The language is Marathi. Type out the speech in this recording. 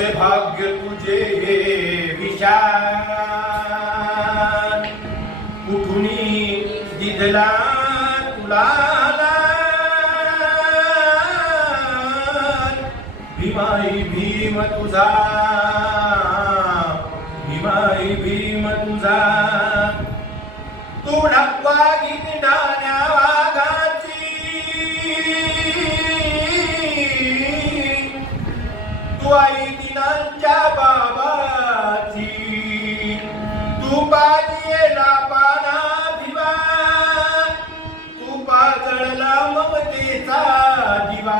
कसे भाग्य तुझे हे विशाल, कुठुनी दिदला तुला भीमाई भीम तुझा, भीमाई भीम तुझा, तू ढाकवा गिरणाऱ्या वाघाची, तू आई दिनांच्या बाबाची, तू पाजियेला पाना भिवा, तू पाजळला ममतेचा दिवा.